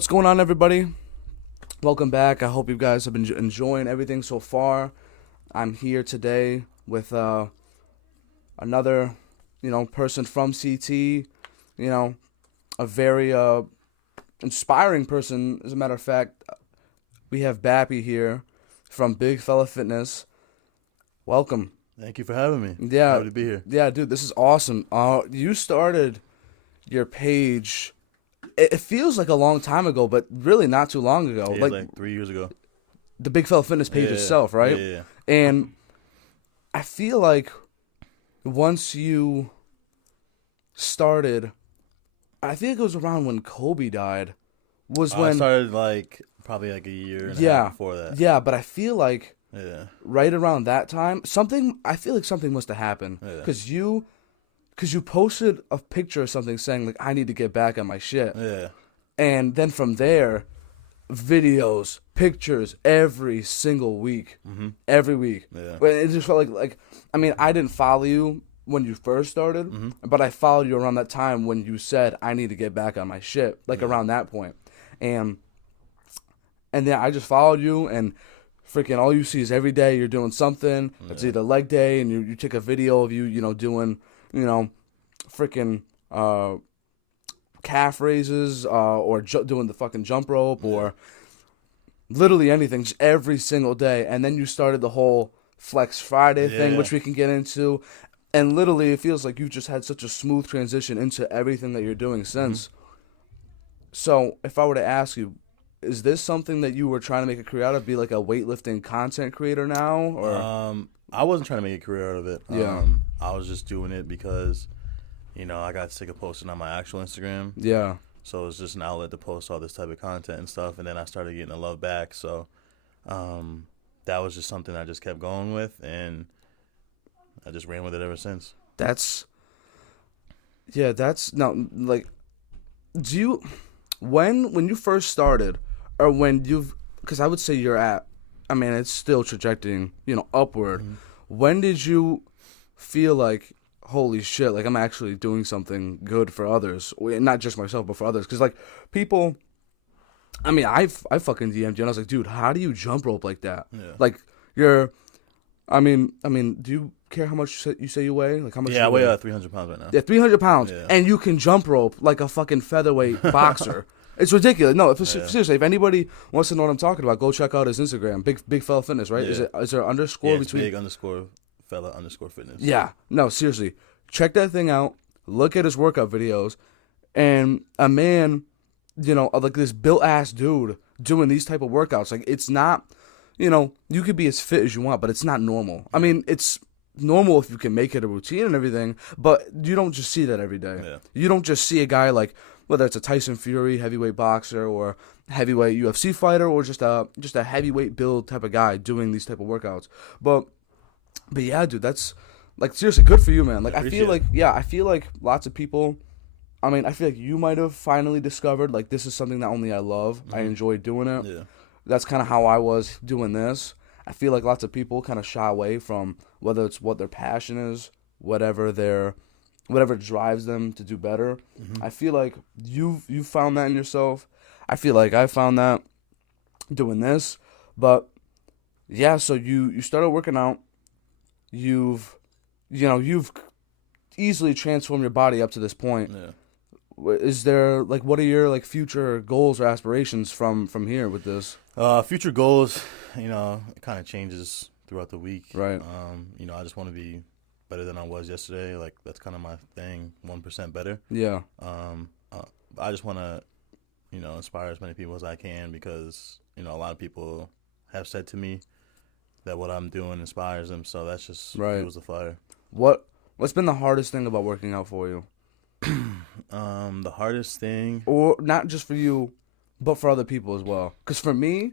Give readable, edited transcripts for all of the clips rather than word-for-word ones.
What's going on, everybody? Welcome back. I hope you guys have been enjoying everything so far. I'm here today with another, person from CT. A very inspiring person. As a matter of fact, we have Bappy here from Big Fella Fitness. Welcome. Thank you for having me. Yeah, Happy to be here. Yeah, dude, this is awesome. You started your page. It feels like a long time ago, but really not too long ago. Yeah, like 3 years ago. The Big Fella Fitness page itself, right? Yeah. And I feel like once you started, I think it was around when Kobe died. Was when I started probably a year and a half before that. Yeah, but I feel like Yeah. right around that time, something must have happened. Yeah. Because you posted a picture or something saying, like, I need to get back on my shit. Yeah. And then from there, videos, pictures, every single week. Mm-hmm. Every week. Yeah. But it just felt like, I mean, I didn't follow you when you first started, but I followed you around that time when you said, I need to get back on my shit, around that point. And then I just followed you, and freaking all you see is every day you're doing something. Yeah. It's either leg day, and you take a video of you, doing, freaking calf raises, or doing the fucking jump rope, or literally anything, just every single day. And then you started the whole Flex Friday thing, which we can get into. And literally, it feels like you've just had such a smooth transition into everything that you're doing since. So, if I were to ask you, is this something that you were trying to make a career out of, be like a weightlifting content creator now? Or I wasn't trying to make a career out of it. Yeah. I was just doing it because, I got sick of posting on my actual Instagram. Yeah. So it was just an outlet to post all this type of content and stuff, and then I started getting the love back. So that was just something I just kept going with, and I just ran with it ever since. When you first started, or because I would say it's still trajecting, upward. Mm-hmm. When did you feel like, holy shit, like I'm actually doing something good for others, not just myself, but for others? Because people, I fucking DM'd you and I was like, dude, how do you jump rope like that? Yeah. Like do you care how much you say you weigh? Like how much? Yeah, I weigh 300 pounds right now. Yeah, 300 pounds, and you can jump rope like a fucking featherweight boxer. It's ridiculous. No, seriously, if anybody wants to know what I'm talking about, go check out his Instagram, Big Fella Fitness, right? Yeah. Is there underscore between? Big _fella _fitness. Yeah, no, seriously, check that thing out. Look at his workout videos, and a man, like this built ass dude doing these type of workouts. Like it's not, you could be as fit as you want, but it's not normal. I mean, it's normal if you can make it a routine and everything, but you don't just see that every day. Yeah. You don't just see a guy like, whether it's a Tyson Fury heavyweight boxer or heavyweight UFC fighter or just a heavyweight build type of guy doing these type of workouts. But yeah, dude, that's like seriously good for you, man. Like I feel like lots of people, I feel like you might have finally discovered like this is something that only I love. Mm-hmm. I enjoy doing it. Yeah. That's kind of how I was doing this. I feel like lots of people kind of shy away from whether it's what their passion is, whatever drives them to do better. Mm-hmm. I feel like you found that in yourself. I feel like I found that doing this. But yeah, so you started working out. You've easily transformed your body up to this point. Yeah. Is there what are your future goals or aspirations from here with this? Future goals, it kind of changes throughout the week. Right. I just want to be better than I was yesterday. Like that's kind of my thing, 1% better. Yeah. I just want to, inspire as many people as I can because a lot of people have said to me that what I'm doing inspires them. So that's just fuels the fire. What's been the hardest thing about working out for you? The hardest thing, or not just for you, but for other people as well. Because for me,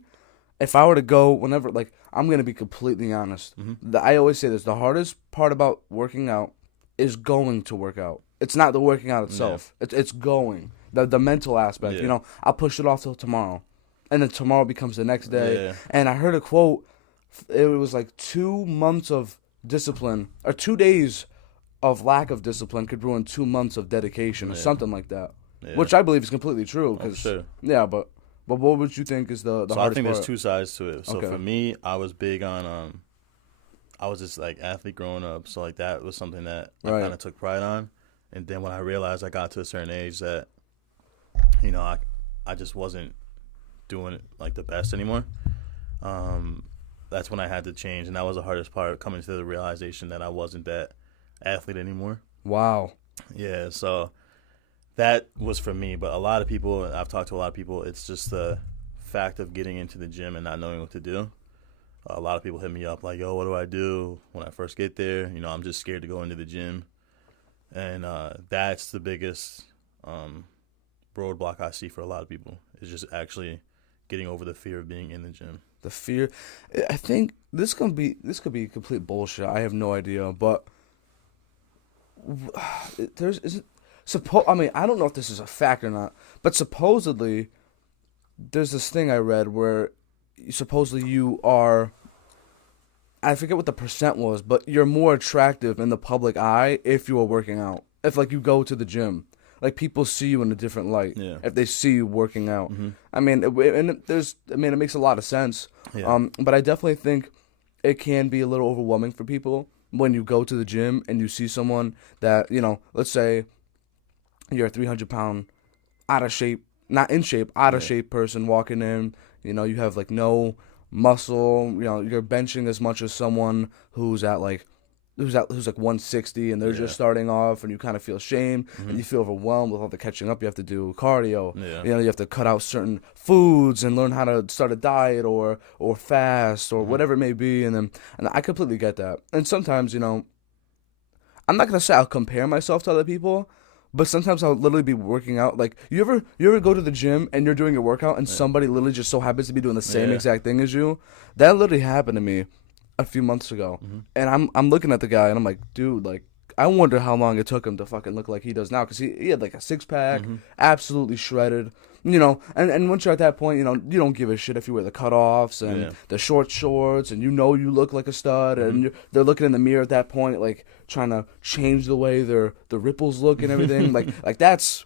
if I were to go whenever, I'm going to be completely honest. Mm-hmm. I always say this. The hardest part about working out is going to work out. It's not the working out itself. Yeah. It's going. The mental aspect. Yeah. I'll push it off till tomorrow. And then tomorrow becomes the next day. Yeah. And I heard a quote. It was 2 months of discipline, or 2 days of lack of discipline could ruin 2 months of dedication or something like that. Yeah. Which I believe is completely true. Cause, sure. Yeah, but But what would you think is the So I hardest think part? there's two sides to it. So Okay. for me, I was big on I was just like athlete growing up, so like that was something that I Right. kind of took pride on. And then when I realized I got to a certain age that I just wasn't doing it like the best anymore. That's when I had to change, and that was the hardest part, coming to the realization that I wasn't that athlete anymore. Wow. Yeah, so that was for me. But a lot of people, I've talked to a lot of people, it's just the fact of getting into the gym and not knowing what to do. A lot of people hit me up like, yo, what do I do when I first get there? I'm just scared to go into the gym. And that's the biggest roadblock I see for a lot of people, is just actually getting over the fear of being in the gym. The fear. I think this could be complete bullshit. I have no idea, but there's isn't I mean, I don't know if this is a fact or not, but supposedly there's this thing I read where supposedly you are, I forget what the percent was, but you're more attractive in the public eye if you are working out. If like you go to the gym, like people see you in a different light. Yeah. If they see you working out, Mm-hmm. I mean, it makes a lot of sense. Yeah. But I definitely think it can be a little overwhelming for people when you go to the gym and you see someone that, let's say you're a 300-pound out of shape, not in shape, out of shape person walking in. You have like no muscle. You're benching as much as someone who's like 160, and they're just starting off, and you kind of feel shame, and you feel overwhelmed with all the catching up you have to do, cardio. Yeah. You have to cut out certain foods and learn how to start a diet or fast or whatever it may be, and I completely get that. And sometimes, I'm not gonna say I'll compare myself to other people, but sometimes I'll literally be working out. Like, you ever go to the gym and you're doing your workout and somebody literally just so happens to be doing the same exact thing as you? That literally happened to me a few months ago. And I'm looking at the guy and I'm like, dude, like, I wonder how long it took him to fucking look like he does now, because he had like a six-pack, absolutely shredded. And once you're at that point, you don't give a shit if you wear the cutoffs and the short shorts, and you look like a stud, and they're looking in the mirror at that point, like trying to change the way the ripples look and everything. like that's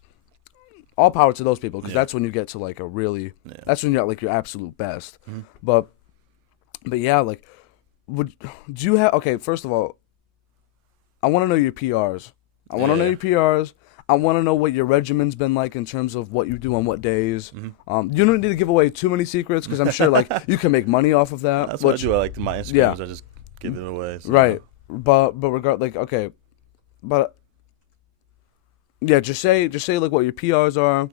all power to those people, because that's when you get to like a really, that's when you're at like your absolute best. But yeah, like, do you have, okay, first of all, I want to know your PRs. I want to know your PRs. I want to know what your regimen's been like in terms of what you do on what days. You don't need to give away too many secrets, because I'm sure like you can make money off of that. That's what I do. I like my Instagrams. I just give it away. So. Right, but okay, but yeah, just say like what your PRs are,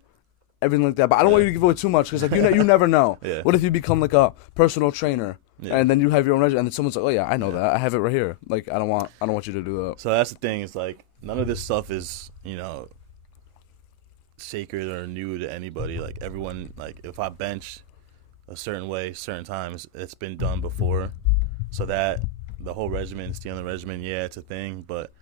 everything like that. But I don't want you to give away too much, because like you never know. What if you become like a personal trainer? And then you have your own regimen, and then someone's like, "Oh yeah, I know that. I have it right here." Like, I don't want you to do that. So that's the thing. It's like none of this stuff is sacred or new to anybody. Like everyone, like if I bench a certain way, certain times, it's been done before. So that the whole regimen, stealing the regimen, it's a thing. But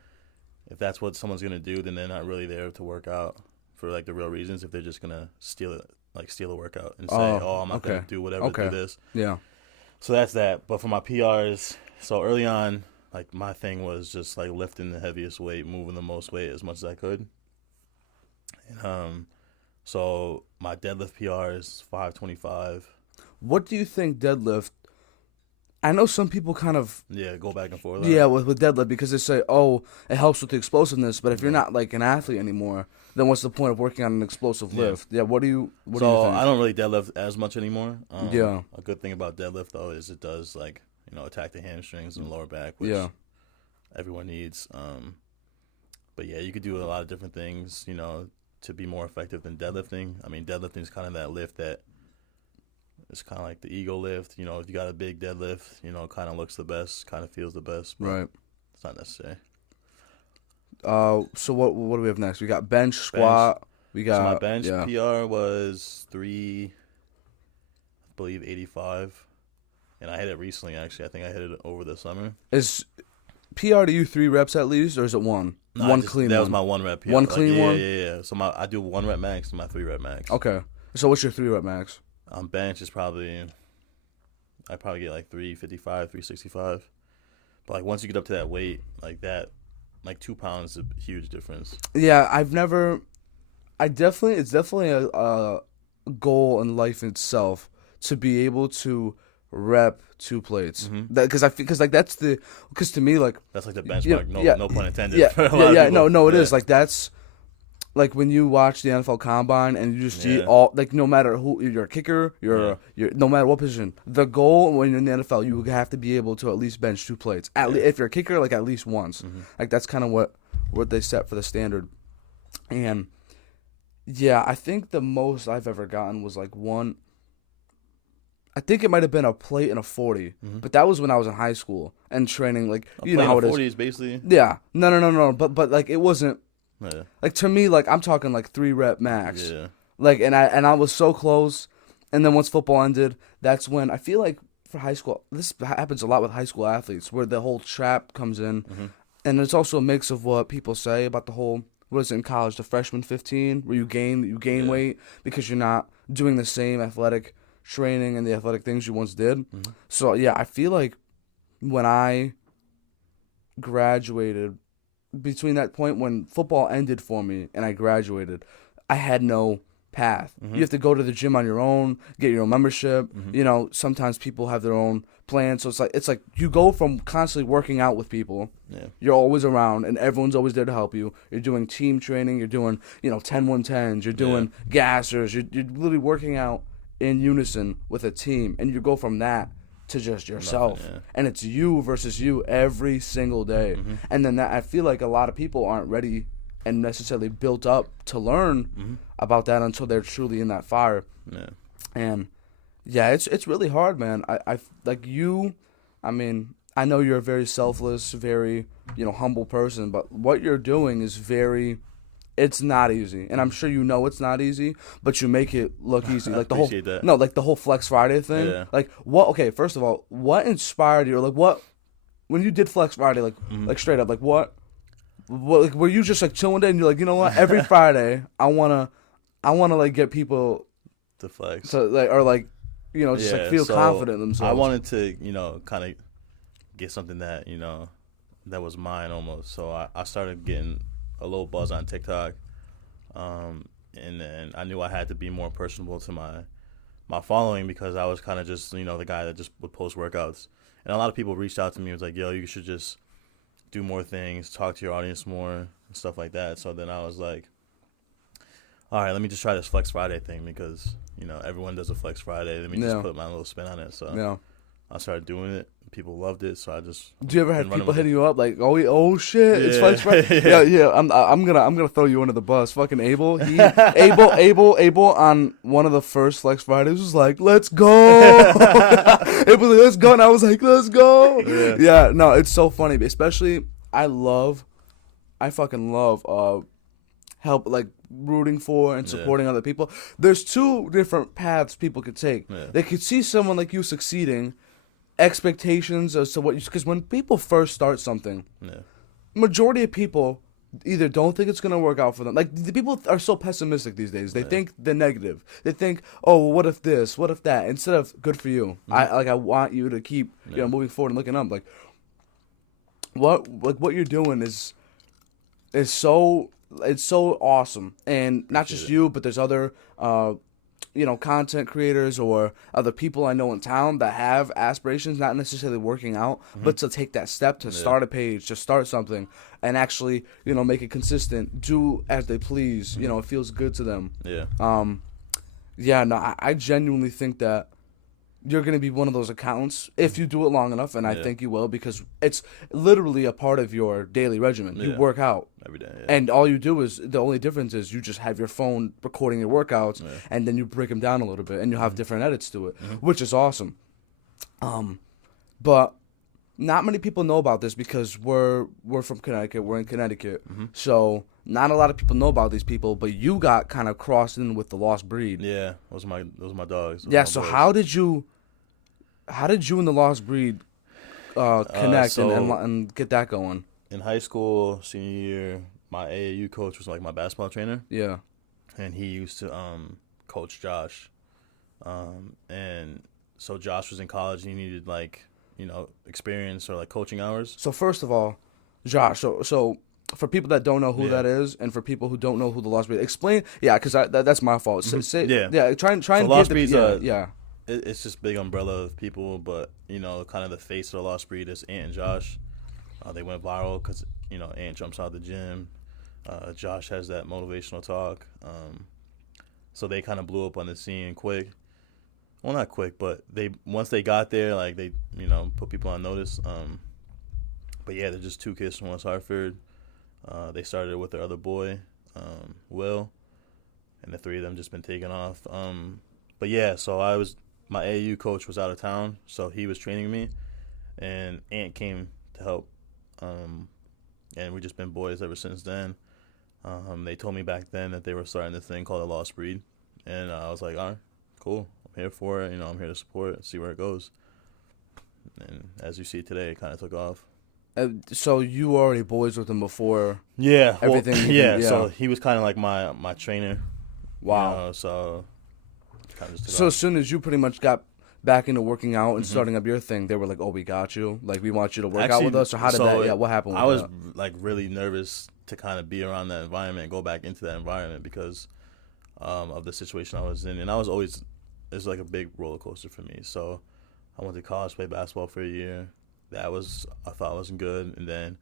if that's what someone's gonna do, then they're not really there to work out for like the real reasons. If they're just gonna steal a workout and say, "Oh, I'm not gonna do whatever to do this." Yeah. So that's that. But for my PRs, so early on, like my thing was just like lifting the heaviest weight, moving the most weight as much as I could. And so my deadlift PR is 525. What do you think deadlift? I know some people kind of go back and forth. With deadlift, because they say, oh, it helps with the explosiveness, but if you're not like an athlete anymore, then what's the point of working on an explosive lift? What do you think? I don't really deadlift as much anymore. A good thing about deadlift though is it does like attack the hamstrings and lower back, which everyone needs. But yeah, you could do a lot of different things to be more effective than deadlifting. I mean, deadlifting is kind of that lift that it's kind of like the ego lift. If you got a big deadlift, kind of looks the best, kind of feels the best. But right. It's not necessary. So what do we have next? We got bench, squat. We got. So my bench PR was 85, and I hit it recently. Actually, I think I hit it over the summer. Is PR to you 3 reps at least, or is it 1? No, one clean. That one. was my 1 rep PR. One clean one. Yeah. So I do 1 rep max and my 3 rep max. Okay. So what's your 3 rep max? Bench is I probably get like 355, 365. But like once you get up to that weight, like that, like 2 pounds is a huge difference. Yeah, it's definitely goal in life itself to be able to rep 2 plates. Because like that's the because to me like That's like the benchmark. No pun intended. Yeah, For a lot of people. no, it is like that's like when you watch the NFL Combine and you just see all like no matter who you're a kicker, you're no matter what position, the goal when you're in the NFL you have to be able to at least bench 2 plates. If you're a kicker, like at least once. Like that's kind of what they set for the standard. And yeah, I think the most I've ever gotten was like one. I think it might have been a plate and a 40, but that was when I was in high school and training. Like you know how it is. 40 is basically. Yeah, no. But like it wasn't. Yeah. Like to me, like I'm talking like 3 rep max. Yeah. Like and I was so close, and then once football ended, that's when I feel like for high school, this happens a lot with high school athletes, where the whole trap comes in, and it's also a mix of what people say about the whole what is it in college, the freshman 15, where you gain weight because you're not doing the same athletic training and the athletic things you once did. So yeah, I feel like when I graduated, between that point when football ended for me and I graduated, I had no path. You have to go to the gym on your own, get your own membership. You know, sometimes people have their own plans, so it's like you go from constantly working out with people. You're always around and everyone's always there to help you. You're doing team training, you're doing 10-1-10s, you're doing gassers, you're literally working out in unison with a team, and you go from that to just yourself. And it's you versus you every single day. And then I feel like a lot of people aren't ready and necessarily built up to learn about that until they're truly in that fire. And yeah, it's really hard, man. I like you. I mean, I know you're a very selfless, very humble person, but what you're doing is very. It's not easy, and I'm sure you know it's not easy, but you make it look easy. Like the whole Flex Friday thing. Yeah. Like what? Okay, first of all, what inspired you? Or like what? When you did Flex Friday, like straight up, like what? Like were you just like chilling there and you're like, you know what? Every Friday, I wanna like get people to flex, to like or like, just like feel confident in themselves. I wanted to kind of get something that that was mine almost. So I started getting a little buzz on TikTok, and then I knew I had to be more personable to my following because I was kind of just the guy that just would post workouts, and a lot of people reached out to me and was like, yo, you should just do more things, talk to your audience more and stuff like that. So then I was like, all right, let me just try this Flex Friday thing because everyone does a Flex Friday. Let me just put my little spin on it. So I started doing it. People loved it, so I just. Do you ever have people hitting you up like, oh shit, it's Flex Friday? Yeah. I'm gonna throw you under the bus. Fucking Abel, Abel on one of the first Flex Fridays was like, let's go. It was like, let's go, and I was like, let's go. Yeah, no, it's so funny, especially I fucking love help like rooting for and supporting other people. There's 2 different paths people could take. They could see someone like you succeeding. Expectations as to what because when people first start something, majority of people either don't think it's gonna work out for them. Like the people are so pessimistic these days. They think the negative. They think, oh, well, what if this? What if that? Instead of good for you. I want you to keep moving forward and looking up. Like what you're doing is so awesome, and not just you, but there's other content creators or other people I know in town that have aspirations, not necessarily working out, but to take that step to start a page, to start something, and actually, make it consistent, do as they please. It feels good to them. I genuinely think that you're going to be one of those accounts if you do it long enough, and I think you will, because it's literally a part of your daily regimen. You work out every day, and all you do is, the only difference is you just have your phone recording your workouts, and then you break them down a little bit, and you have different edits to it, which is awesome. But not many people know about this because we're from Connecticut. We're in Connecticut, so not a lot of people know about these people. But you got kind of crossed in with the Lost Breed. Yeah, those are my dogs. So boys. How did you and the Lost Breed connect and get that going? In high school, senior year, my AAU coach was like my basketball trainer. Yeah. And he used to coach Josh. And so Josh was in college and he needed experience or coaching hours. So first of all, Josh, so for people that don't know who that is, and for people who don't know who the Lost Breed, explain. Yeah, because that's my fault. Try and so give Lost the Breed's yeah. It's just big umbrella of people, but kind of the face of the Lost Breed is Ant and Josh. They went viral because Ant jumps out the gym. Josh has that motivational talk. So they kind of blew up on the scene quick. Well, not quick, but once they got there, like they put people on notice. But yeah, they're just two kids from West Hartford. They started with their other boy, Will, and the three of them just been taking off. But yeah, so my AAU coach was out of town, so he was training me, and Ant came to help. And we just been boys ever since then. They told me back then that they were starting this thing called a Lost Breed, and I was like, all right, cool. I'm here for it. I'm here to support it, see where it goes. And as you see today, it kind of took off. So you were already boys with him before? Yeah. Everything. Yeah. So he was kind of like my trainer. Wow. So kind of just took off. As soon as you pretty much got back into working out and starting up your thing, they were like, "Oh, we got you. Like, we want you to work out with us." Or how did that? Yeah. What happened? With I was that? like really nervous to kind of be around that environment, go back into that environment because of the situation I was in, and I was always. It's like a big roller coaster for me. So I went to college, played basketball for a year. I thought wasn't good, and then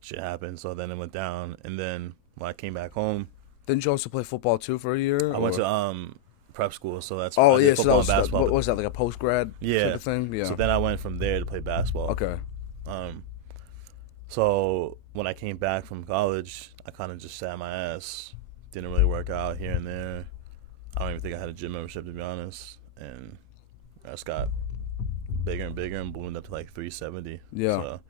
shit happened. So then it went down, and then when I came back home, didn't you also play football too for a year? I went to prep school, so that's football and basketball. What was that, like a post grad type of thing? Yeah. So then I went from there to play basketball. Okay. So when I came back from college, I kind of just sat my ass, didn't really work out here and there. I don't even think I had a gym membership, to be honest. And I just got bigger and bigger and ballooned up to like 370. Yeah. So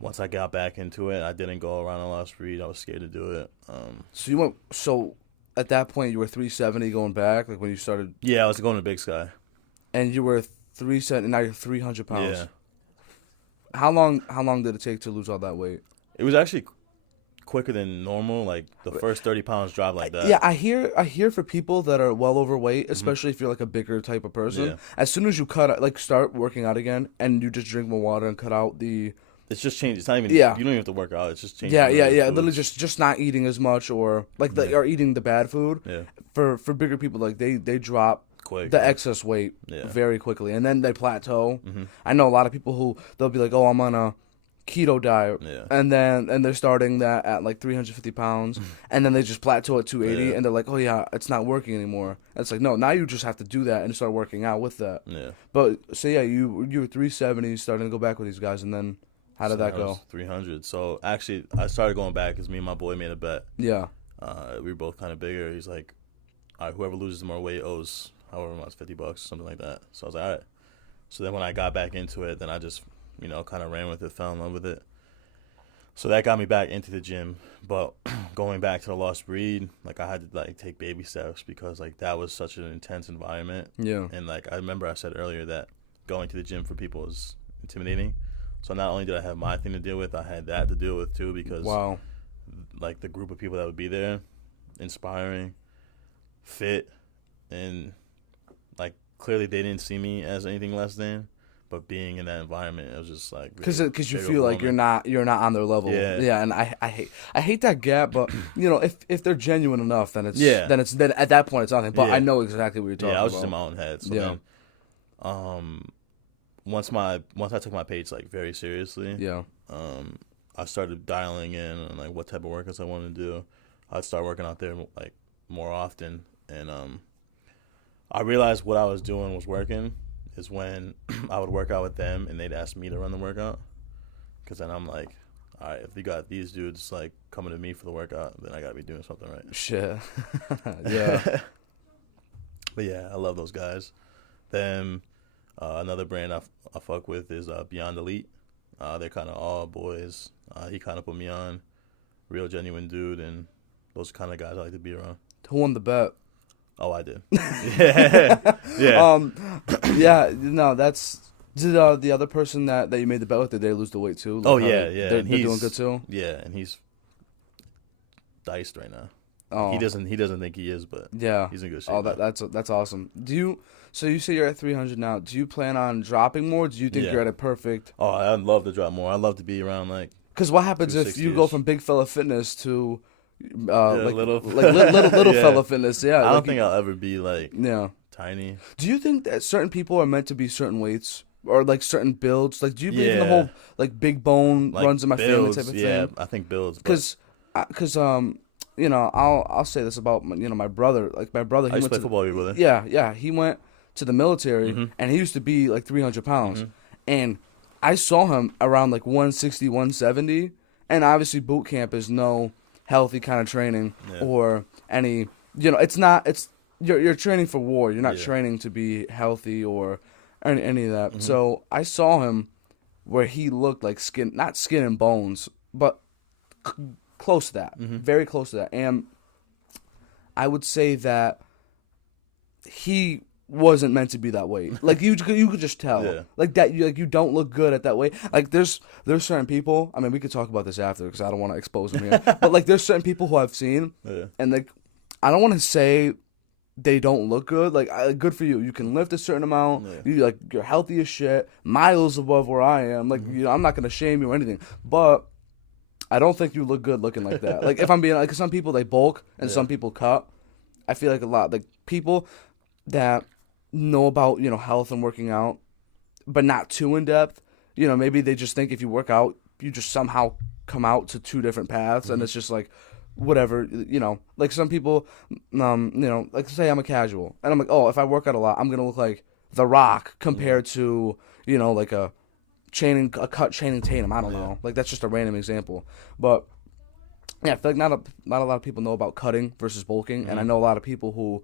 once I got back into it, I didn't go around a Lost Breed. I was scared to do it. So at that point, you were 370 going back, like when you started? Yeah, I was going to Big Sky. And you were 370, now you're 300 pounds. Yeah. How long did it take to lose all that weight? It was actually quicker than normal. Like the first 30 pounds drop like that. Yeah, I hear for people that are well overweight, especially if you're like a bigger type of person, as soon as you start working out again and you just drink more water and cut out the... It's just changed. It's not even... You don't even have to work out. It's just changing. Yeah. Literally just not eating as much or like or eating the bad food. Yeah. For bigger people, like they drop quick the excess weight very quickly, and then they plateau. I know a lot of people who they'll be like, "Oh, I'm on a keto diet," and they're starting that at like 350 pounds, and then they just plateau at 280, and they're like, "Oh yeah, it's not working anymore." And it's like, no, now you just have to do that and start working out with that. Yeah. But so yeah, you were 370, starting to go back with these guys, and then how did that go? 300. So actually, I started going back because me and my boy made a bet. Yeah. We were both kind of bigger. He's like, all right, whoever loses more weight owes however much, $50, something like that. So I was like, all right. So then when I got back into it, then I just, kind of ran with it, fell in love with it. So that got me back into the gym. But going back to the Lost Breed, like I had to like take baby steps because like that was such an intense environment. Yeah. And like I remember I said earlier that going to the gym for people is intimidating. So not only did I have my thing to deal with, I had that to deal with too because like the group of people that would be there, inspiring, fit, and like clearly they didn't see me as anything less than, but being in that environment, it was just like because you feel like you're not on their level. Yeah, and I hate that gap, but if they're genuine enough, then then at that point it's nothing. But I know exactly what you're talking about. Yeah, I was just in my own head. So then, once I took my page like very seriously, I started dialing in on like what type of workouts I wanted to do. I'd start working out there like more often, and I realized what I was doing was working is when I would work out with them and they'd ask me to run the workout, because then I'm like, all right, if you got these dudes like coming to me for the workout, then I gotta be doing something right. Shit. Yeah. But yeah, I love those guys. Then another brand I fuck with is Beyond Elite. They're kind of all boys. He kind of put me on. Real genuine dude, and those are kind of guys I like to be around. Who won the bet? Oh, I did. Yeah. No, that's... Did the other person that you made the bet with, did they lose the weight too? Like, yeah. They're doing good too? Yeah, and he's diced right now. Oh. He doesn't think he is, but he's in good shape. Oh, that's awesome. So you say you're at 300 now. Do you plan on dropping more? Do you think you're at a perfect... Oh, I'd love to drop more. I'd love to be around like Because what happens if you go 260-ish. from big fella fitness to little little Yeah. fella fitness? Yeah, I like don't think I'll ever be like yeah. tiny. Do you think that certain people are meant to be certain weights or like certain builds? Like, do you believe in the Yeah, whole like big bone like runs in my family type builds. of Yeah, thing? I think builds. But Because you know, I'll say this about my brother. Like my brother, I he used to went play to the, football with your brother. yeah, he went to the military Mhm. and he used to be like 300 pounds, Mhm. and I saw him around like 160, 170, and obviously boot camp is no healthy kind of training Yeah. or any it's not it's you're training for war. You're not Yeah. training to be healthy or any of that. Mhm. So I saw him where he looked like skin, not skin and bones, but close to that, Mhm. very close to that. And I would say that he wasn't meant to be that weight. Like you could just tell. Yeah. Like that you don't look good at that weight. Like there's certain people. I mean, we could talk about this after because I don't want to expose them here. But like there's certain people who I've seen, Yeah. and like I don't want to say they don't look good. Like good for you. You can lift a certain amount. Yeah. You're healthy as shit, miles above where I am. Like I'm not gonna shame you or anything, but I don't think you look good looking like that. Like if I'm being like, 'cause some people they bulk and Yeah. some people cut. I feel like a lot like people that know about health and working out, but not too in depth. Maybe they just think if you work out, you just somehow come out to two different paths, and it's just like whatever. Like some people, like say I'm a casual, and I'm like, oh, if I work out a lot, I'm gonna look like The Rock compared to like a cut Channing Tatum. I don't know. Like that's just a random example, but yeah, I feel like not a lot of people know about cutting versus bulking, and I know a lot of people who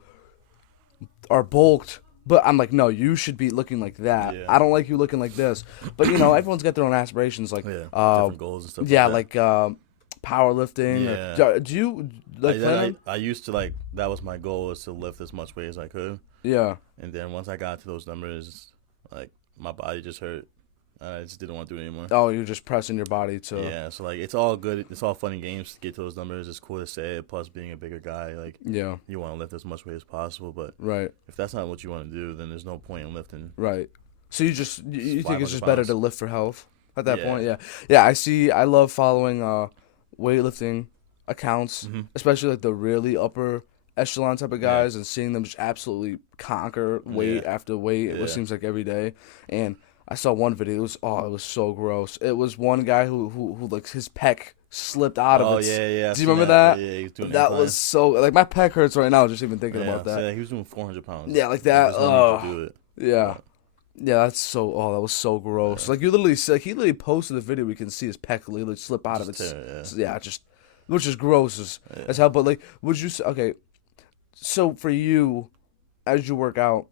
are bulked, but I'm like, no, you should be looking like that. Yeah. I don't like you looking like this. But everyone's got their own aspirations, like Yeah. uh, Different goals and stuff. yeah, like that. like powerlifting. Yeah. Or, do you like plan? I used to that was my goal, was to lift as much weight as I could. Yeah, And then once I got to those numbers, like my body just hurt. I just didn't want to do it anymore. oh, you're just pressing your body to. Yeah, so like it's all good. It's all fun and games to get to those numbers. It's cool to say it. Plus, being a bigger guy, like Yeah, you want to lift as much weight as possible. But right, if that's not what you want to do, then there's no point in lifting. right. So you think it's 500 just better pounds. to lift for health at that Yeah. point? Yeah, yeah. I love following weightlifting accounts, Mhm. especially like the really upper echelon type of guys, and seeing them just absolutely conquer weight Yeah. after weight. It Yeah. seems like every day. And I saw one video. It was so gross. It was one guy who like his pec slipped out of Oh it. yeah. Do you remember that? Yeah, he was doing That incline. was so like my pec hurts right now just even thinking about So that. yeah, he was doing 400 pounds. Yeah, like that. There's no need to do it. Yeah. Yeah, that's so. Oh, that was so gross. Like you literally, like he literally posted the video. We can see his pec literally slip out of it. Just tear it, Yeah, just which is gross as hell. But like, would you say okay? So for you, as you work out,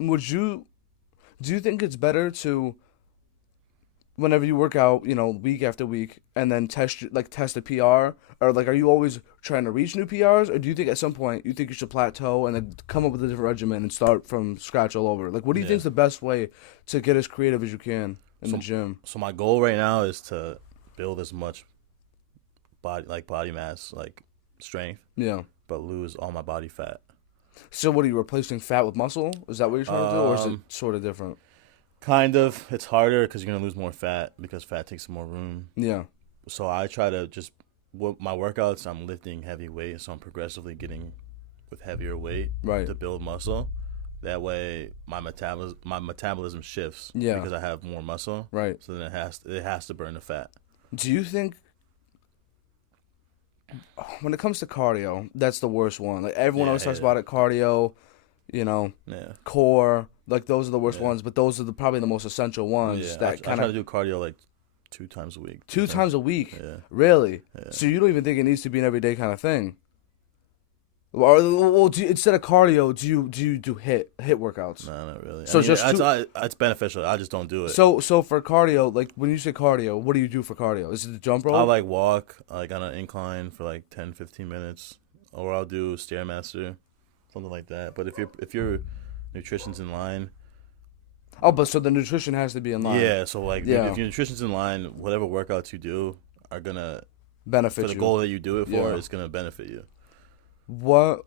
do you think it's better to whenever you work out, week after week, and then test a PR, or like, are you always trying to reach new PRs, or do you think at some point you think you should plateau and then come up with a different regimen and start from scratch all over? Like, what do you think is the best way to get as creative as you can in the gym? So my goal right now is to build as much body mass, like strength, Yeah. but lose all my body fat. So what are you replacing fat with muscle? Is that what you're trying to do, or is it sort of different? Kind of. It's harder because you're gonna lose more fat because fat takes more room. Yeah. So I try to just my workouts. I'm lifting heavy weight, so I'm progressively getting with heavier weight Right. to build muscle. That way, my metabolism shifts. Yeah. Because I have more muscle. Right. So then it has to burn the fat. Do you think when it comes to cardio, that's the worst one? Like everyone always talks about it, cardio, Yeah. core, like those are the worst Yeah. ones, but those are probably the most essential ones Yeah. that I kind try of to do cardio like 2 times a week. two times a week. Yeah. Really? Yeah. So you don't even think it needs to be an everyday kind of thing? Or well, instead of cardio, do you do hit workouts? No, not really. So just it's beneficial. I just don't do it. So for cardio, like when you say cardio, what do you do for cardio? Is it the jump rope? I'll like walk like on an incline for like 10-15 minutes, or I'll do Stairmaster, something like that. But if your nutrition's in line, Oh, but so the nutrition has to be in line. yeah. So like Yeah. if your nutrition's in line, whatever workouts you do are gonna Benefit for the you. goal that you do it for, Yeah. it's gonna benefit you. What?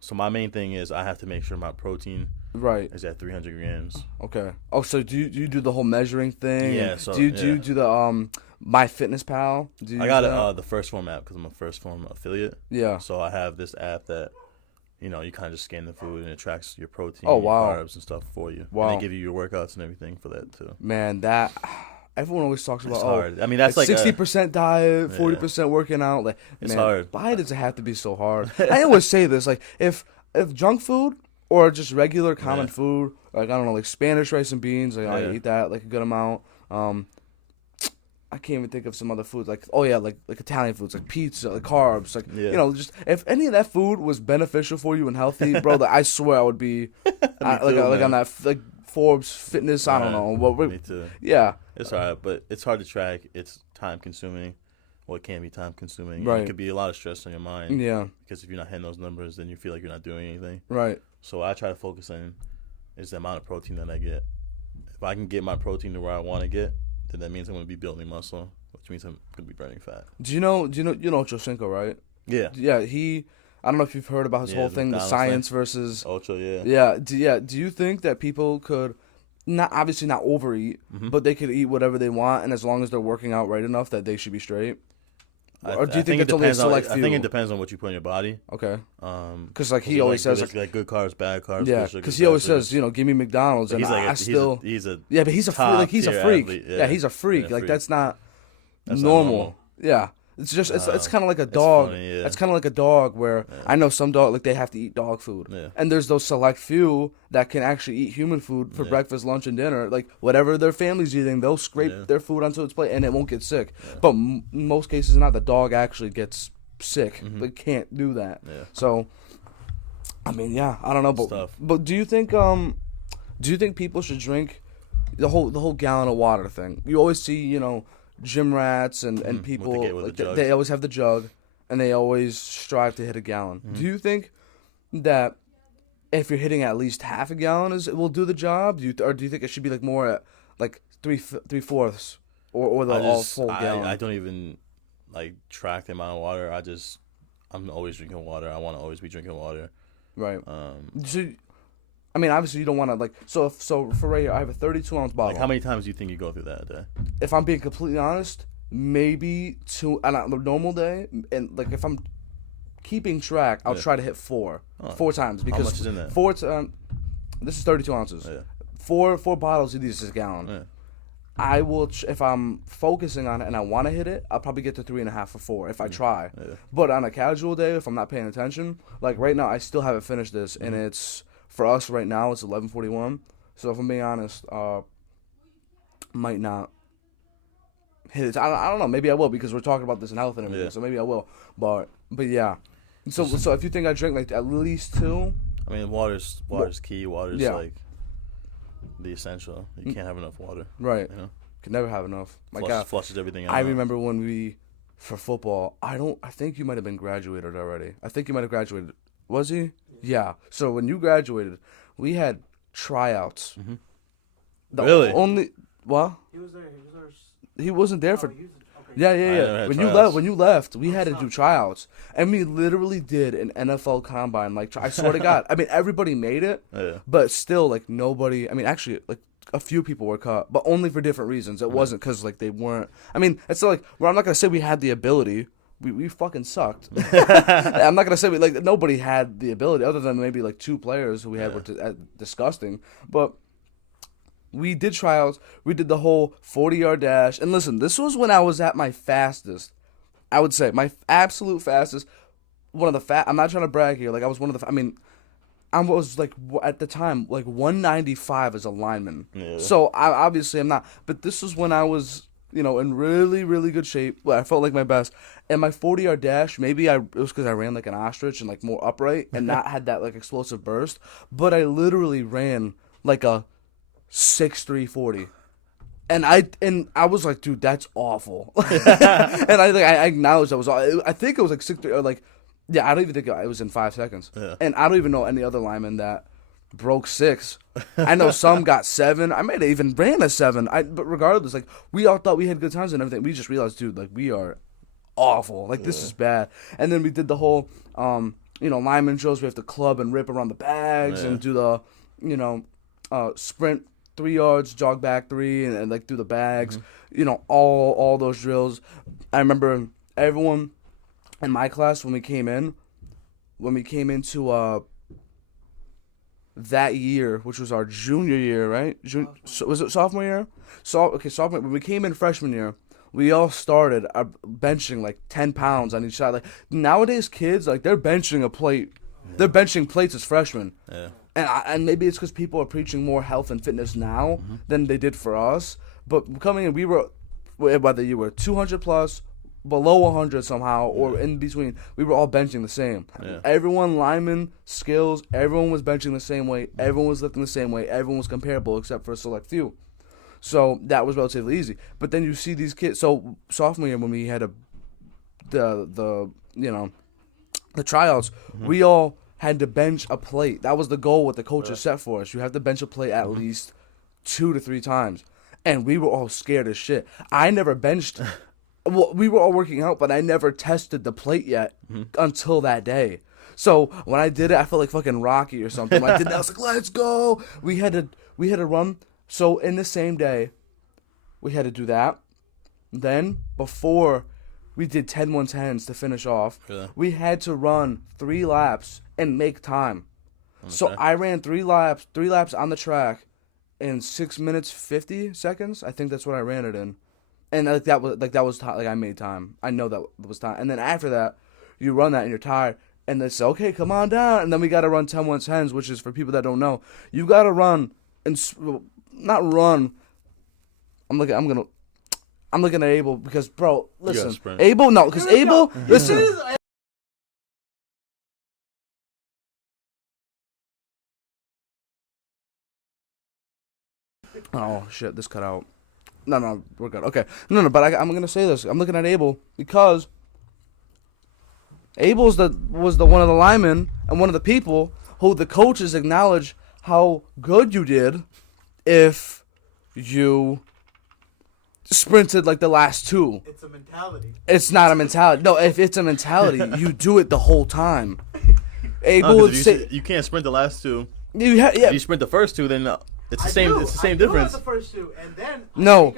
So my main thing is I have to make sure my protein Right. is at 300 grams. Okay. Oh, so do you do the whole measuring thing? Yeah, And so- do you yeah. do the MyFitnessPal. Do you I got use that? the First Form app because I'm a First Form affiliate. Yeah. So I have this app that, you know, you kind of just scan the food and it tracks your protein, Oh, your wow. carbs and stuff for you. Wow. And they give you your workouts and everything for that too. Man, that everyone always talks about. It's hard. I mean, that's like 60% diet, 40% working out. Like, It's man, hard. Why does it have to be so hard? I always say this, like if junk food or just regular common food, like I don't know, like Spanish rice and beans, like I eat that like a good amount. I can't even think of some other foods like like Italian foods like pizza, like carbs, like you know, just if any of that food was beneficial for you and healthy, bro, like, I swear I would be like on that like Forbes fitness. I don't know. Me too. Yeah, it's hard, but it's hard to track. It's time consuming. Well, it can be time consuming. Right. It could be a lot of stress on your mind. Yeah. Because if you're not hitting those numbers, then you feel like you're not doing anything. Right. So what I try to focus on is the amount of protein that I get. If I can get my protein to where I want to get, then that means I'm going to be building muscle, which means I'm going to be burning fat. Do you know Josenko, right? Yeah. Yeah, I don't know if you've heard about his whole thing, the science versus Ultra, Yeah. Do you think that people could not overeat, but they could eat whatever they want, and as long as they're working out right enough that they should be straight? Or do you think it's only a select few? I think it depends on what you put in your body. Okay. Because like he always says, like good carbs, bad carbs. Yeah. Because he always says, you know, give me McDonald's, and he's a yeah, but he's a freak. He's a freak. Athlete, yeah, he's a freak. Yeah, like freak. that's not That's normal. Not normal. Yeah. It's just it's kind of like a dog. Funny, yeah. It's kind of like a dog where I know some dog like they have to eat dog food, and there's those select few that can actually eat human food for breakfast, lunch, and dinner. Like whatever their family's eating, they'll scrape their food onto its plate and it won't get sick. But most cases, not the dog actually gets sick. They can't do that. So, I mean, I don't know, but do you think people should drink the whole gallon of water thing? You always see, you know, gym rats and people like they always have the jug and they always strive to hit a gallon. Do you think that if you're hitting at least half a gallon it will do the job? Or do you think it should be like more at like 3/4 or the full gallon? I don't even like track the amount of water. I'm always drinking water. I want to always be drinking water. Right. So, I mean, obviously you don't want to like so for right here I have a 32-ounce bottle. Like how many times do you think you go through that a day? If I'm being completely honest, maybe 2 on a normal day, and like if I'm keeping track, I'll try to hit 4 times because how much is in that? This is 32 ounces. Yeah. Four bottles of these is a gallon. Yeah. I will if I'm focusing on it and I want to hit it, I'll probably get to 3.5 or 4 if I try. Yeah. But on a casual day, if I'm not paying attention, like right now, I still haven't finished this, and it's for us right now. It's 11:41. So if I'm being honest, might not hit it. I don't know. Maybe I will because we're talking about this in health and everything. Yeah. So maybe I will. But yeah. So if you think I drink like at least 2. I mean, water's key. Water's like the essential. You can't have enough water. Right. You know? Can never have enough. My God. Flushes everything out. I remember when for football, I think you might have been graduated already. I think you might have graduated. Was he? Yeah. So when you graduated, we had tryouts. Really? What? He was there. He wasn't there for. Okay. Yeah. When you left, we had to do tryouts, and we literally did an NFL combine. Like I swear to God, I mean everybody made it, but still like nobody. I mean actually like a few people were cut, but only for different reasons. It wasn't because like they weren't. I mean it's like I'm not gonna say we had the ability. We fucking sucked. I'm not gonna say nobody had the ability other than maybe like 2 players who we had were disgusting, but. We did tryouts. We did the whole 40-yard dash. And listen, this was when I was at my fastest. I would say my absolute fastest. One of the I'm not trying to brag here. Like I was one of the. I mean, I was like at the time like 195 as a lineman. Yeah. So obviously I'm not. But this was when I was in really really good shape. Well, I felt like my best. And my 40-yard dash, maybe it was because I ran like an ostrich and like more upright and not had that like explosive burst. But I literally ran like a 6.340, and I was like, dude, that's awful. And I acknowledged that was. I think it was like 6.3 or like, I don't even think it was in 5 seconds. Yeah. And I don't even know any other lineman that broke 6. I know some got 7. I might have even ran a 7. But regardless, like we all thought we had good times and everything. We just realized, dude, like we are awful. Like this is bad. And then we did the whole lineman shows. We have to club and rip around the bags and do the sprint 3 yards, jog back 3, and like through the bags. You know, all those drills. I remember everyone in my class when we came into that year, which was our junior year, right? Was it sophomore year? Sophomore. When we came in freshman year, we all started benching like 10 pounds on each side. Like nowadays, kids like they're benching a plate. Yeah. They're benching plates as freshmen. Yeah. And maybe it's because people are preaching more health and fitness now than they did for us. But coming in, we were, whether you were 200 plus, below 100 somehow, or in between, we were all benching the same. Yeah. Everyone, lineman, skills, everyone was benching the same way. Everyone was lifting the same way. Everyone was comparable except for a select few. So that was relatively easy. But then you see these kids. So sophomore year when we had the tryouts, we all had to bench a plate. That was the goal what the coaches set for us. You have to bench a plate at least 2 to 3 times. And we were all scared as shit. I never benched. Well, we were all working out, but I never tested the plate yet until that day. So when I did it, I felt like fucking Rocky or something. When I did that, I was like, let's go. We had to run. So in the same day, we had to do that. Then before we did 10 110s to finish off, we had to run 3 laps and make time. Okay. So I ran 3 laps on the track in 6 minutes 50 seconds. I think that's what I ran it in. And that was I made time. I know that was time. And then after that, you run that and you're tired. And they say, okay, come on down. And then we got to run 10 110s, which is for people that don't know. You got to run and not run. I'm looking at Abel because, bro, listen. Abel, no, because Abel, listen. Oh, shit, this cut out. No, we're good. Okay. No, but I'm going to say this. I'm looking at Abel because Abel was the one of the linemen and one of the people who the coaches acknowledge how good you did if you sprinted like the last 2. It's a mentality. It's not a mentality. No, if it's a mentality, you do it the whole time. Abel would say you can't sprint the last 2. Yeah. If you sprint the first 2, then it's the same. It's the same difference. The first 2, and then no.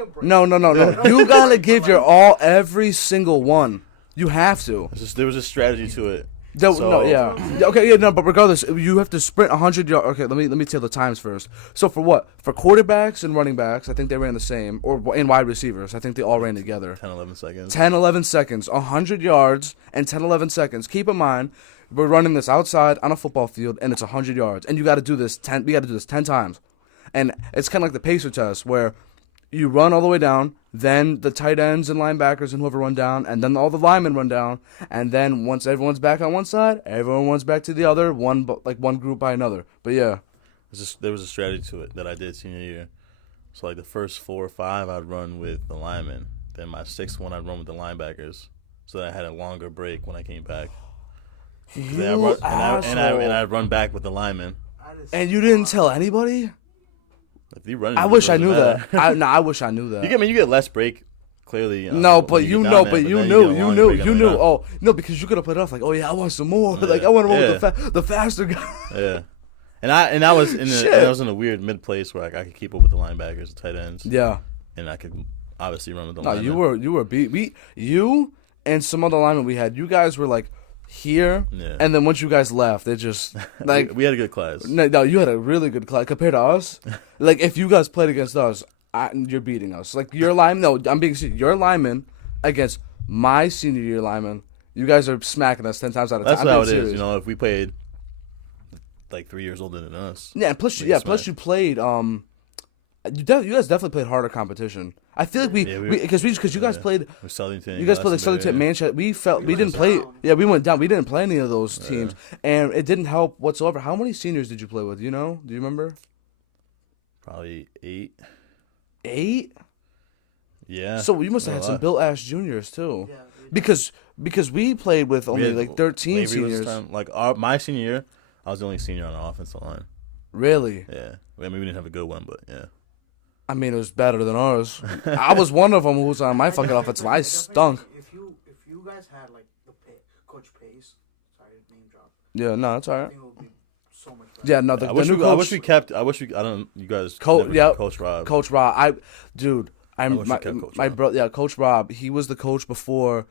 You gotta give your all every single one. You have to. There was a strategy to it. But regardless, you have to sprint 100 yards. Okay, let me tell the times first. So for what? For quarterbacks and running backs, I think they ran the same. Or in wide receivers, I think they all ran together. 10, 11 seconds. 10, 11 seconds. 100 yards and 10, 11 seconds. Keep in mind, we're running this outside on a football field, and it's 100 yards. And you got to do this 10. We got to do this 10 times. And it's kind of like the pacer test where you run all the way down, then the tight ends and linebackers and whoever run down, and then all the linemen run down, and then once everyone's back on one side, everyone runs back to the other, one group by another. But yeah. There was a strategy to it that I did senior year. So like the first 4 or 5, I'd run with the linemen. Then my 6th one, I'd run with the linebackers. So that I had a longer break when I came back. And I'd run back with the linemen. And you didn't tell anybody? If you run, I wish I knew that. I wish I knew that. You get less break, clearly. No, but you knew. Oh no, because you could have put it off like, oh yeah, I want some more. Yeah. Like I want to run with the faster guy. Yeah, and I was in a weird mid place where I could keep up with the linebackers, the tight ends. Yeah, and I could obviously run with the linemen. You were beat. You and some other linemen we had. You guys were like here, and then once you guys left, it just like we had a good class. No, you had a really good class compared to us. Like if you guys played against us, you're beating us. Like your lineman, no, I'm being serious. Your lineman against my senior year lineman, you guys are smacking us 10 times out of 10. That's how it is. You know, if we played like 3 years older than us. Yeah, and plus you played. You guys definitely played harder competition. I feel like because you guys played. Southington, you guys played like Southington, Manchester. We didn't play. Down. Yeah, we went down. We didn't play any of those teams, and it didn't help whatsoever. How many seniors did you play with? Do you know? Do you remember? Probably 8. 8? Yeah. So you must have had some built-ass juniors too. Yeah, because we played with only like 13 seniors. My senior year, I was the only senior on the offensive line. Really? Yeah. I mean, we didn't have a good one, but yeah. I mean, it was better than ours. I was one of them who was on my fucking offensive line. I stunk. If you guys had like Coach Pace, sorry, name drop. Yeah, no, that's all right. I think it would be so much Yeah, no, I wish new we, I wish we kept. I wish we. I don't. You guys. Coach Rob. Coach Rob. I wish we kept Coach my Rob. brother. Yeah, Coach Rob. He was the coach before,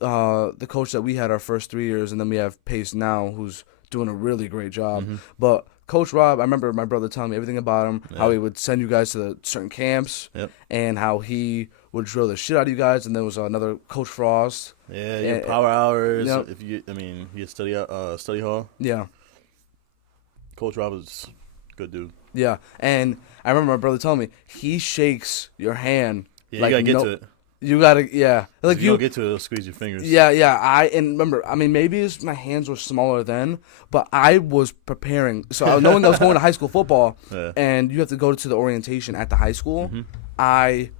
the coach that we had our first 3 years, and then we have Pace now, who's doing a really great job. Mm-hmm. But Coach Rob, I remember my brother telling me everything about him. Yeah. How he would send you guys to the certain camps, Yep. and how he would drill the shit out of you guys. And there was another Coach Frost. Yeah, your power hours. Yep. If you, you study hall. Yeah. Coach Rob is a good dude. Yeah, and I remember my brother telling me he shakes your hand. Yeah, like, you gotta get to it. You gotta, yeah. Like If you don't get to it, it'll squeeze your fingers. Yeah. And remember, I mean, maybe my hands were smaller then, but I was preparing. So knowing I was going to high school football, Yeah. and you have to go to the orientation at the high school, Mm-hmm. I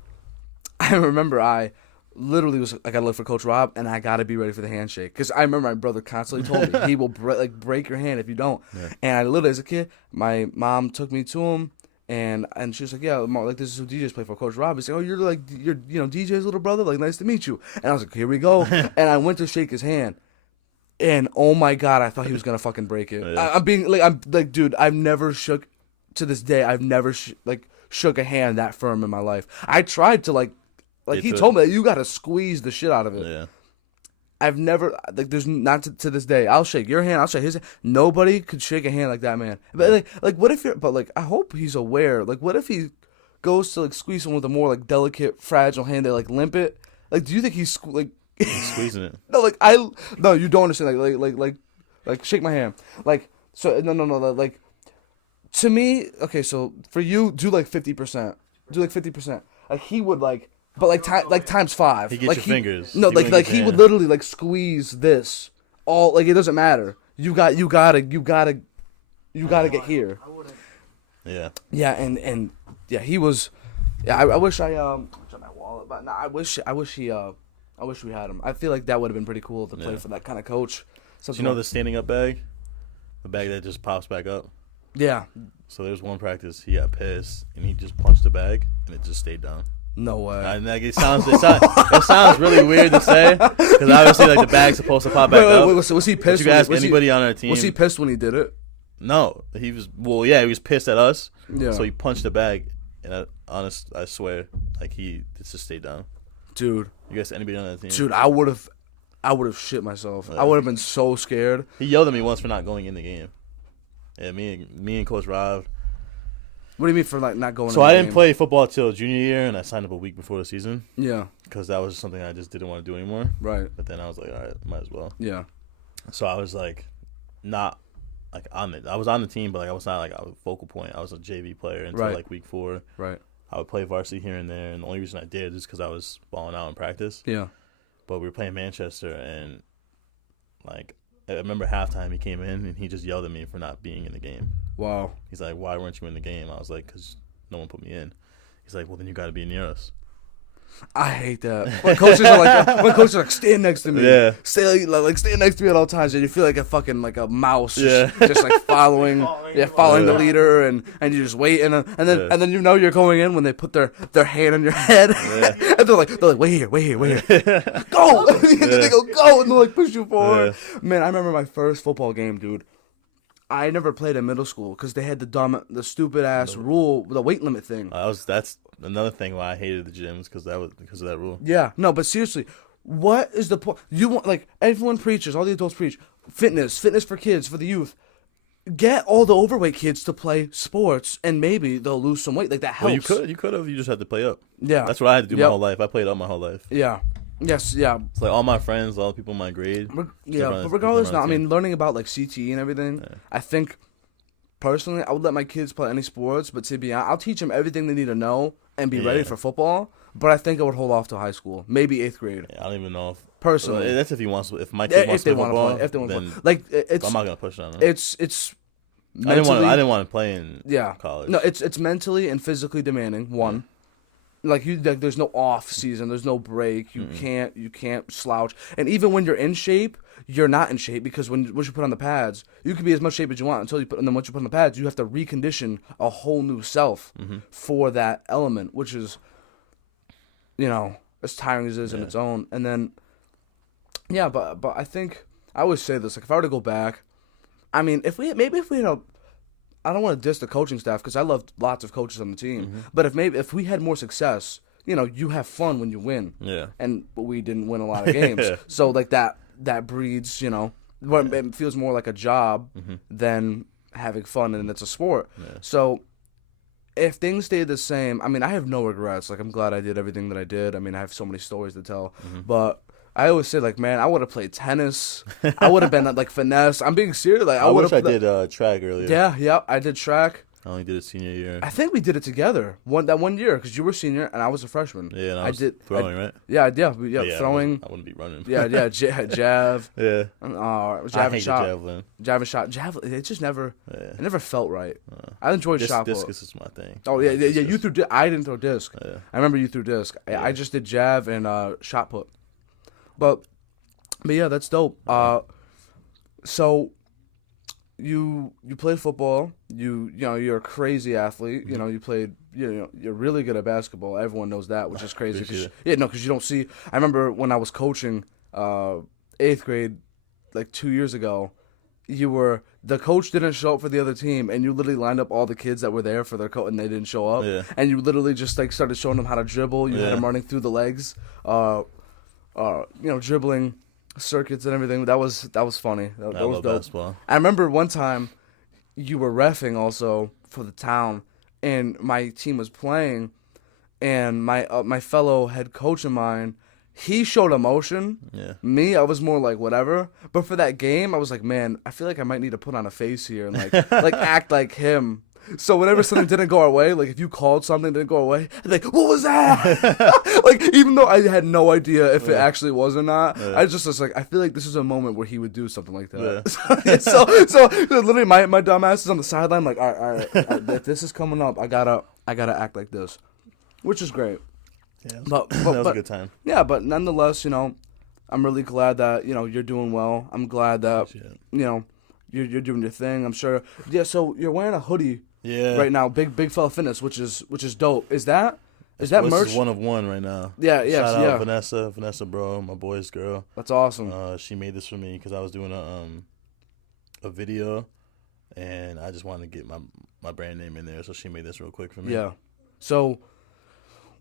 remember I literally was I gotta look for Coach Rob, and I gotta be ready for the handshake, because I remember my brother constantly told me he will break your hand if you don't. Yeah. And I literally, as a kid, my mom took me to him. And she was like, yeah, Mom, like, this is who DJs play for, Coach Rob. He's like, oh, you're DJ's little brother? Like, nice to meet you. And I was like, here we go. And I went to shake his hand. And, oh, my God, I thought he was going to fucking break it. Yeah. I'm like, dude, I've never shook, to this day, I've never, shook a hand that firm in my life. I tried to, like he told me that you got to squeeze the shit out of it. Yeah. I've never, like, there's not to this day. I'll shake your hand. I'll shake his hand. Nobody could shake a hand like that, man. But, like, what if I hope he's aware. Like, what if he goes to, like, squeeze someone with a more, like, delicate, fragile hand, they, like, limp it? Like, do you think he's, He's squeezing it. No, you don't understand. Like, shake my hand. Like, so, no, like, to me, okay, so, for you, do, like, 50%. Do, like, 50%. Like, he would, like, but like times 5. He gets like your fingers. No, He like he would literally like squeeze this all, like, it doesn't matter. You gotta get here. I wouldn't. Yeah. Yeah, and yeah, he was. Yeah, I wish I check my wallet, but no, I wish we had him. I feel like that would have been pretty cool to play Yeah. for that kind of coach. So you know the standing up bag, the bag that just pops back up. Yeah. So there's one practice he got pissed and he just punched the bag and it just stayed down. No way. And like it sounds really weird to say because obviously like the bag's supposed to pop back up. Wait, was he But pissed? you can ask anybody on our team. Was he pissed when he did it? No, he was. Well, yeah, he was pissed at us. Yeah. So he punched the bag, and I swear, like it just stayed down. Dude. You guys, anybody on that team? Dude, I would have shit myself. I would have been so scared. He yelled at me once for not going in the game. Yeah, me and Coach Rob. What do you mean for like not going? So in the I didn't game? play football till junior year, and I signed up a week before the season Yeah. because that was something I just didn't want to do anymore. Right. But then I was like, all right, might as well. Yeah. So I was like, not like on it. I was on the team, but like I was not like a focal point. I was a JV player until Right. like week 4. Right. I would play varsity here and there, and the only reason I did is because I was balling out in practice. Yeah. But we were playing Manchester, and like I remember halftime he came in and he just yelled at me for not being in the game. Wow. He's like, "Why weren't you in the game?" I was like, "Cause no one put me in." He's like, "Well, then you got to be near us." I hate that. When coaches are like, stand next to me. Yeah. Stay like stand next to me at all times, and you feel like a fucking like a mouse. Yeah. Just like following the leader, and you just wait, and then you know you're going in when they put their hand on your head, and they're like wait here, go. They go, and they'll like push you forward. Yeah. Man, I remember my first football game, dude. I never played in middle school because they had the stupid ass rule, the weight limit thing. That's another thing why I hated the gyms because of that rule. Yeah, no, but seriously, what is the point? You want, like, everyone preaches, all the adults preach fitness for kids, for the youth. Get all the overweight kids to play sports, and maybe they'll lose some weight. Like, that helps. Well, you could have. You just had to play up. Yeah, That's what I had to do my whole life. I played up my whole life. Yeah. Yes, yeah. It's like all my friends, all the people in my grade. But regardless, I mean, learning about like CTE and everything, I think personally, I would let my kids play any sports, but to be honest, I'll teach them everything they need to know and be ready for football. But I think I would hold off to high school, maybe 8th grade. Yeah, I don't even know if personally. That's if he wants. If my kid wants to play football, if they want to then play, like it's. I'm not gonna push on them. It's. I didn't want to play in college. No, it's mentally and physically demanding. One. Like there's no off season, there's no break. You can't slouch. And even when you're in shape, you're not in shape because once you put on the pads, you can be as much shape as you want until you put. And then once you put on the pads, you have to recondition a whole new self for that element, which is, as tiring as it is in its own. And then, but I think I always say this: like if I were to go back, I mean, if we had I don't want to diss the coaching staff because I love lots of coaches on the team. Mm-hmm. But if we had more success, you have fun when you win. Yeah. But we didn't win a lot of games. So like that breeds, it feels more like a job than having fun, and it's a sport. Yeah. So if things stayed the same, I mean, I have no regrets. Like, I'm glad I did everything that I did. I mean, I have so many stories to tell. But I always say, like, man, I would have played tennis. I would have been like finesse. I'm being serious. Like, I wish I did. did track earlier. Yeah, I did track. I only did it senior year. I think we did it together that one year because you were senior and I was a freshman. Yeah, and I did throwing, right? Yeah, throwing. I wouldn't be running. Yeah, jav. Yeah. Jav I and shot. javelin. Jav and shot. Javelin. It just never. Yeah. It never felt right. I enjoyed shot put. Discus is my thing. Oh yeah. You threw. I didn't throw disc. Yeah. I remember you threw disc. I just did jav and shot put. But yeah, that's dope. So. You played football. You're a crazy athlete. You played. You're really good at basketball. Everyone knows that, which is crazy. Because you don't see. I remember when I was coaching 8th grade, like 2 years ago. The coach didn't show up for the other team, and you literally lined up all the kids that were there for their coach, and they didn't show up. Yeah. And you literally just like started showing them how to dribble. You had them running through the legs, dribbling circuits and everything. That was funny. That I was love dope. basketball. I remember one time you were reffing also for the town, and my team was playing, and my fellow head coach of mine, he showed emotion. Yeah. Me, I was more like whatever. But for that game, I was like, man, I feel like I might need to put on a face here and like act like him. So whenever something didn't go our way, like if you called something didn't go our way, I'd be like, what was that? Like even though I had no idea if it actually was or not, I just was like, I feel like this is a moment where he would do something like that. Yeah. so literally my dumb ass is on the sideline like, all right, if this is coming up, I gotta act like this, which is great. Yeah, but that was a good time. Yeah, but nonetheless, I'm really glad that you're doing well. I'm glad that you're doing your thing. I'm sure. Yeah. So you're wearing a hoodie. Yeah. Right now, big fella fitness, which is dope. Is that merch? This is one of one right now. Yeah. Shout out Vanessa, bro, my boy's girl. That's awesome. She made this for me because I was doing a video, and I just wanted to get my brand name in there, so she made this real quick for me. Yeah. So,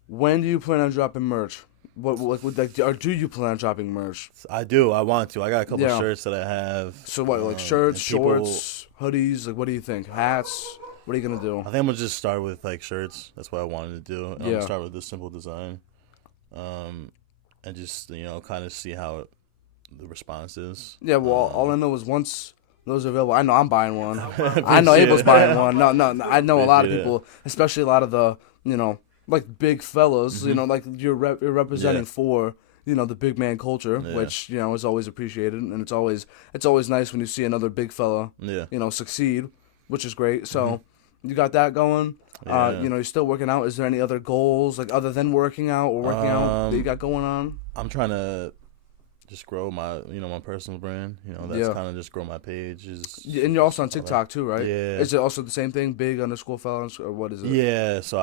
when do you plan on dropping merch? Or do you plan on dropping merch? I do. I want to. I got a couple shirts that I have. So what, like shirts, shorts, hoodies? Like, what do you think? Hats? What are you gonna do? I think I'm gonna just start with like shirts. That's what I wanted to do. I'm gonna start with this simple design, and just kind of see how the response is. Yeah. Well, all I know is once those are available, I know I'm buying one. I know Abel's buying one. No. I know a lot of people, especially a lot of the like big fellas. Like you're representing for the big man culture, which is always appreciated, and it's always nice when you see another big fella succeed, which is great. So. You got that going. You're still working out. Is there any other goals, like other than working out or working out, that you got going on? I'm trying to just grow my, my personal brand. That's kind of just grow my page. And you're also on TikTok too, right? Yeah. Is it also the same thing, big_fella, or what is it? Yeah. So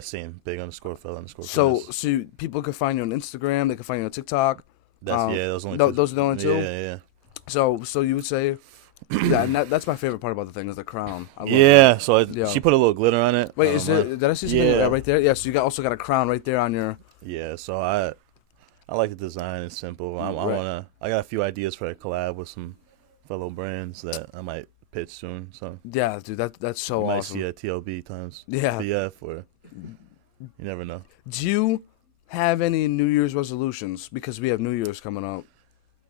same, big_fella_. So people can find you on Instagram. They can find you on TikTok. Those are the only two. Yeah. So you would say. Yeah, and that's my favorite part about the thing is the crown. I love that. So she put a little glitter on it. Wait, did I see something right there? Yeah, so you also got a crown right there on your. Yeah, so I like the design. It's simple. I got a few ideas for a collab with some fellow brands that I might pitch soon. So yeah, dude, that's so awesome. You might see a TLB times BF or you never know. Do you have any New Year's resolutions? Because we have New Year's coming up.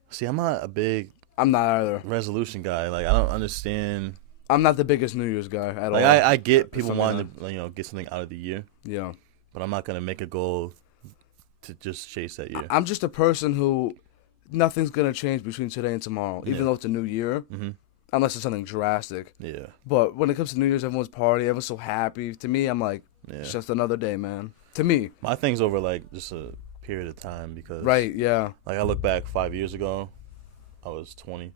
See, I'm not a big. I'm not either. Resolution guy. Like, I don't understand. I'm not the biggest New Year's guy at all. Like, I get people wanting to, get something out of the year. Yeah. But I'm not going to make a goal to just chase that year. I'm just a person who nothing's going to change between today and tomorrow, even though it's a new year, unless it's something drastic. Yeah. But when it comes to New Year's, everyone's partying, everyone's so happy. To me, I'm like, it's just another day, man. To me. My thing's over, like, just a period of time because. Right, yeah. Like, I look back 5 years ago. I was 20,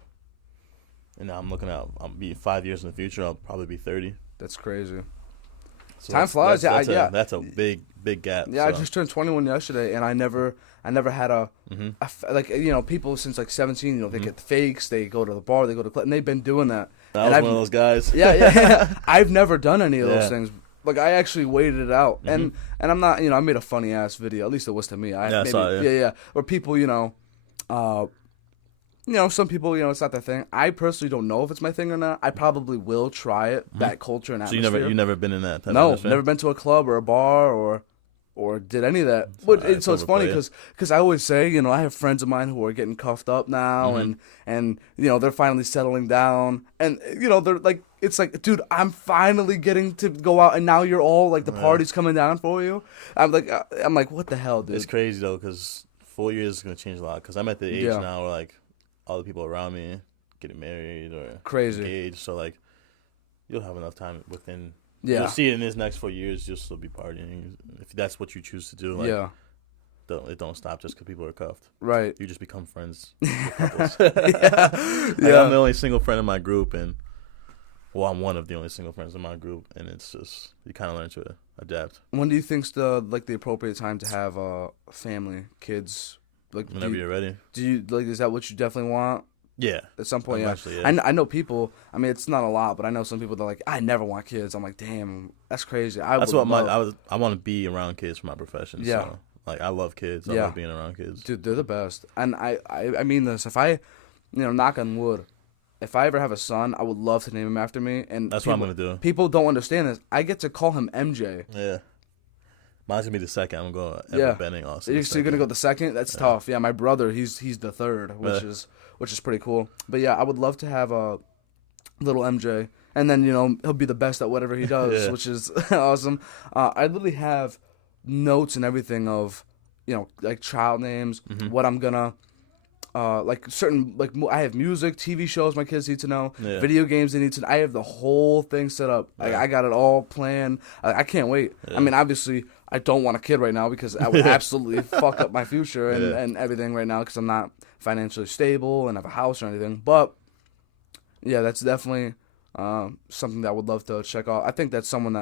and now I'm looking out. I'll be 5 years in the future. I'll probably be 30. That's crazy. So Time flies. That's a big gap. Yeah, I just turned 21 yesterday, and I never had a like people since like 17. They get fakes. They go to the bar. They go to club, and they've been doing that. I was one of those guys. Yeah. I've never done any of those Yeah. things. Like, I actually waited it out, Mm-hmm. and I'm not, I made a funny ass video. At least it was to me. I saw it, yeah. Where people, some people, it's not their thing. I personally don't know if it's my thing or not. I probably will try it. That culture and So atmosphere. you never been in that type of No, atmosphere? never been to a club or a bar or did any of that. But alright, so it's funny overplay because I always say, I have friends of mine who are getting cuffed up now, and they're finally settling down, and they're like, it's like, dude, I'm finally getting to go out, and now you're all like the party's coming down for you. I'm like, what the hell, dude? It's crazy though, because 4 years is gonna change a lot. Because I'm at the age now where like all the people around me getting married or Crazy. engaged, so like you'll have enough time within. Yeah. You'll see it in these next 4 years. You'll still be partying if that's what you choose to do. Like, Yeah. It don't stop just because people are cuffed. Right. You just become friends with couples. Yeah. Like, I'm the only single friend in my group, and I'm one of the only single friends in my group, and it's just you kind of learn to adapt. When do you think's the appropriate time to have family, kids? Like, Whenever you're ready. do you like? Is that what you definitely want? Yeah. At some point, Eventually, yeah. yeah. I know people. I mean, it's not a lot, but I know some people that are like, I never want kids. I'm like, damn, that's crazy. That's what I want to be around kids for my profession. Yeah. So, like, I love kids. I Yeah. love being around kids. Dude, they're the best. And I mean this. If I, knock on wood, if I ever have a son, I would love to name him after me. And That's what I'm gonna do. People don't understand this. I get to call him MJ. Yeah. Mine's gonna be the second. I'm going to Yeah. Benning also. So you're gonna go the second? That's tough. Yeah, my brother, he's the third, which is pretty cool. But yeah, I would love to have a little MJ, and then he'll be the best at whatever he does, which is awesome. I literally have notes and everything of like child names, what I'm gonna like certain like I have music, TV shows my kids need to know, video games they need to. I have the whole thing set up. I got it all planned. I can't wait. I mean, obviously, I don't want a kid right now because I would absolutely fuck up my future and everything right now because I'm not financially stable and have a house or anything. But yeah, that's definitely something that I would love to check out. I think that's something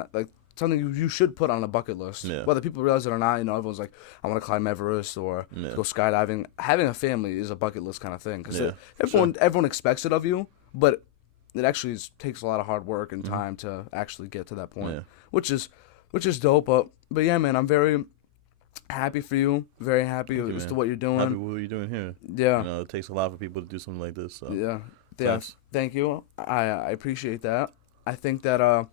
you should put on a bucket list. Yeah. Whether people realize it or not, everyone's like, I want to climb Everest or go skydiving. Having a family is a bucket list kind of thing because everyone expects it of you, but it actually takes a lot of hard work and time to actually get to that point, which is dope. But yeah, man, I'm very happy for you. Very happy as to what you're doing. Happy with what you're doing here. Yeah. It takes a lot for people to do something like this. So. Yeah. Thanks. Thank you. I appreciate that. I think that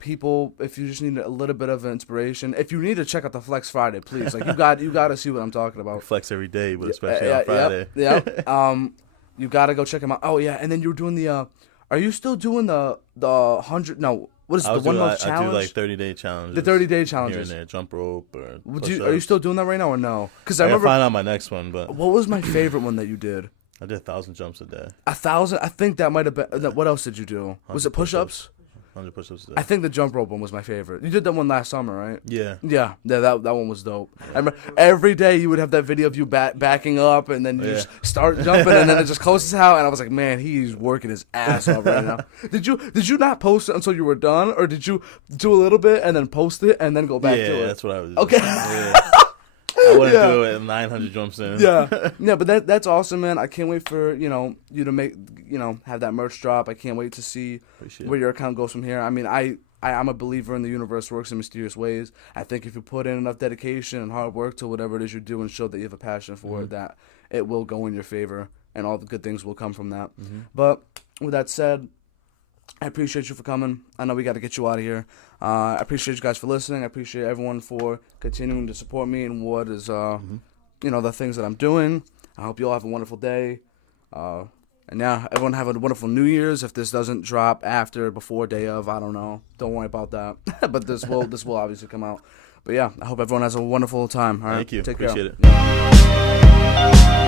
people, if you just need a little bit of inspiration, if you need to check out the Flex Friday, please. Like you got to see what I'm talking about. Flex every day, but especially on Friday. Yeah. You got to go check them out. Oh yeah, and then you're doing the. Are you still doing the 100? No. What is it, the 1 month challenge? I do like 30-day challenges. The 30-day challenges. Here and there, jump rope or are you still doing that right now or no? Because I gotta remember. Find out my next one, but what was my favorite one that you did? I did 1,000 jumps a day. 1,000. I think that might have been. What else did you do? Was it push-ups? 100 push-ups a day. I think the jump rope one was my favorite. You did that one last summer, right? Yeah. Yeah, that one was dope. I remember every day you would have that video of you backing up, and then you just start jumping, and then it just closes out. And I was like, man, he's working his ass off right now. Did you not post it until you were done, or did you do a little bit and then post it and then go back to it? Yeah, that's what I was doing. Okay. Yeah. I wouldn't do it at 900 jumps in. Yeah, but that's awesome, man. I can't wait for you to make have that merch drop. I can't wait to see where your account goes from here. I mean, I'm a believer in the universe works in mysterious ways. I think if you put in enough dedication and hard work to whatever it is you're doing, show that you have a passion for it, that it will go in your favor, and all the good things will come from that. But with that said, I appreciate you for coming. I know we got to get you out of here. I appreciate you guys for listening. I appreciate everyone for continuing to support me in what is, the things that I'm doing. I hope you all have a wonderful day. And yeah, everyone have a wonderful New Year's. If this doesn't drop after, before, day of, I don't know. Don't worry about that. But this will obviously come out. But yeah, I hope everyone has a wonderful time. All right? Thank you. Take Appreciate care. it.